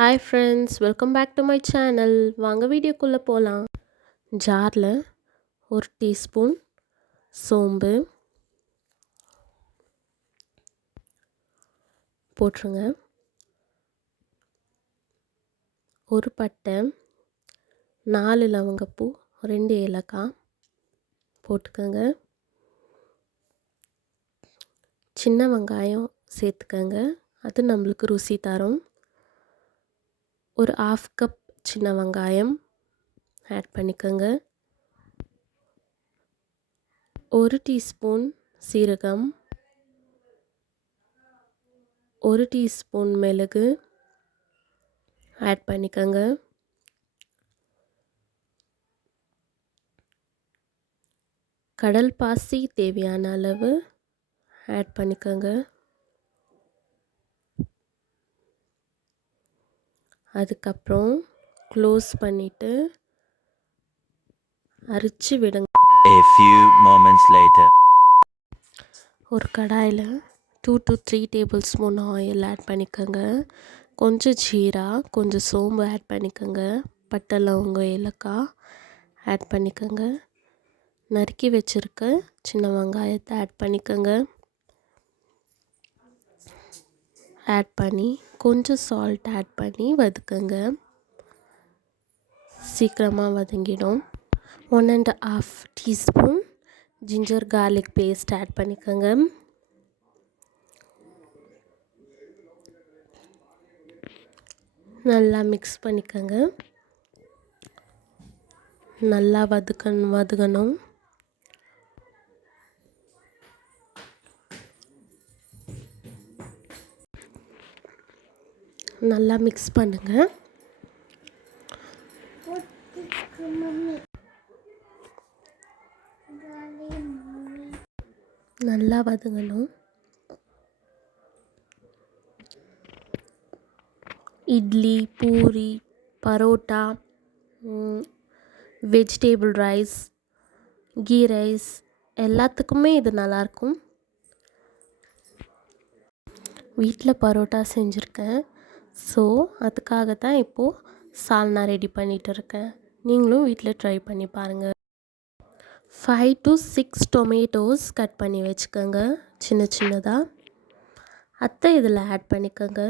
Hi friends, welcome back to my channel. வாங்க வீடியோக்குள்ளே போகலாம். ஜாரில் 1 டீஸ்பூன் சோம்பு போட்டுருங்க. 1 பட்டை, 4 லவங்கப்பூ, 2 ஏலக்காய் போட்டுக்கோங்க. சின்ன வெங்காயம் சேர்த்துக்கங்க, அது நம்மளுக்கு ருசி தரும். ஒரு 1/2 கப் சின்ன வெங்காயம் ஆட் பண்ணிக்கோங்க. 1 டீஸ்பூன் சீரகம், 1 டீஸ்பூன் மிளகு ஆட் பண்ணிக்கோங்க. கடல் பாசி தேவையான அளவு ஆட் பண்ணிக்கோங்க. அதுக்கப்புறம் க்ளோஸ் பண்ணிவிட்டு அரிச்சு விடுங்க. A few moments later. ஒரு கடாயில் 2 to 3 tablespoon oil add பண்ணிக்கோங்க. கொஞ்சம் ஜீரா, கொஞ்சம் சோம்பு ஆட் பண்ணிக்கோங்க. பட்டை, லவங்கம், ஏலக்காய் ஆட் பண்ணிக்கோங்க. நறுக்கி வச்சுருக்க சின்ன வெங்காயத்தை ஆட் பண்ணிக்கோங்க. ஆட் பண்ணி கொஞ்சம் சால்ட் ஆட் பண்ணி வதக்குங்க. சீக்கிரமாக வதங்கிடும். 1.5 teaspoon ginger garlic paste add பண்ணிக்கோங்க. நல்லா மிக்ஸ் பண்ணிக்கோங்க. நல்லா வதங்கணும். நல்லா மிக்ஸ் பண்ணுங்க. நல்லா வதங்கணும். Idli, puri, parotta, vegetable rice, ghee rice எல்லாத்துக்குமே இது நல்லாயிருக்கும். வீட்டில் பரோட்டா செஞ்சுருக்கேன். ஸோ அதுக்காக தான் இப்போது சால்னா ரெடி பண்ணிகிட்டு இருக்கேன். நீங்களும் வீட்டில் ட்ரை பண்ணி பாருங்கள். 5 to 6 டொமேட்டோஸ் கட் பண்ணி வச்சுக்கோங்க, சின்ன சின்னதாக. அதை இதில் ஆட் பண்ணிக்கோங்க.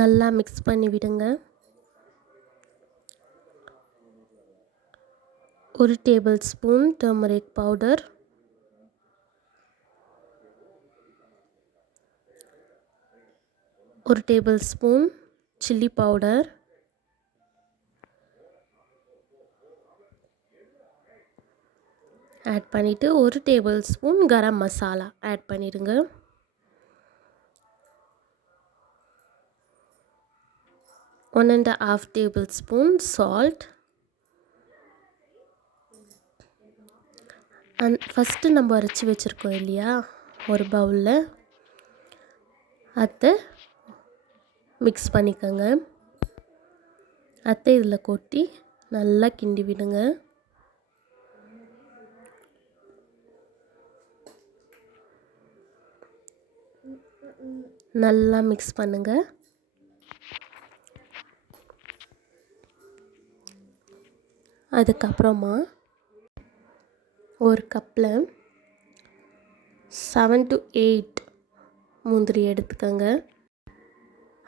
நல்லா மிக்ஸ் பண்ணி விடுங்க. 1 tablespoon turmeric powder, 1 tablespoon chilli powder, add பண்ணிவிட்டு 1 tablespoon garam masala add பண்ணிடுங்க. One and half tablespoon salt. First நம்ம அரைச்சி வச்சுருக்கோம் இல்லையா, ஒரு பவுலில் அதை மிக்ஸ் பண்ணிக்கோங்க. அதை இதில் கொட்டி நல்லா கிண்டி விடுங்க. நல்லா மிக்ஸ் பண்ணுங்க. அதுக்கப்புறமா ஒரு கப்பில் 7 to 8 முந்திரி எடுத்துக்கோங்க.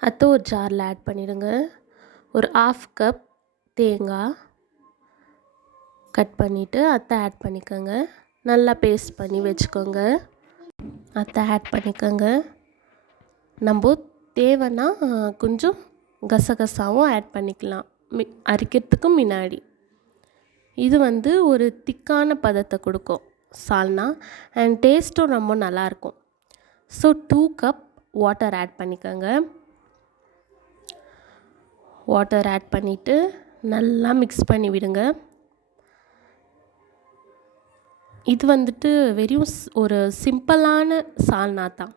அதை ஒரு ஜாரில் ஆட் பண்ணிவிடுங்க. ஒரு 1/2 கப் தேங்காய் கட் பண்ணிவிட்டு அதை ஆட் பண்ணிக்கோங்க. நல்லா பேஸ்ட் பண்ணி வச்சுக்கோங்க. அதை ஆட் பண்ணிக்கோங்க. நம்ம தேவைன்னா கொஞ்சம் கசகசாவும் ஆட் பண்ணிக்கலாம் அரைக்கிறதுக்கு முன்னாடி. இது ஒரு திக்கான பதத்தை கொடுக்கும் சால்னா, அண்ட் டேஸ்ட்டும் ரொம்ப நல்லாயிருக்கும். ஸோ 2 கப் வாட்டர் ஆட் பண்ணிக்கோங்க. வாட்டர் ஆட் பண்ணிவிட்டு நல்லா மிக்ஸ் பண்ணி விடுங்க. இது வெறும் ஒரு சிம்பிளான சால்னா தான்.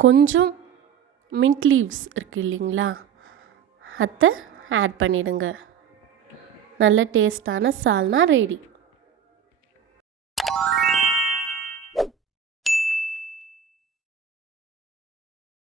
கொஞ்சம் மின்ட் லீவ்ஸ் இருக்குது இல்லைங்களா, அதை ஆட் பண்ணிவிடுங்க. நல்ல டேஸ்டான சால்னா ரெடி.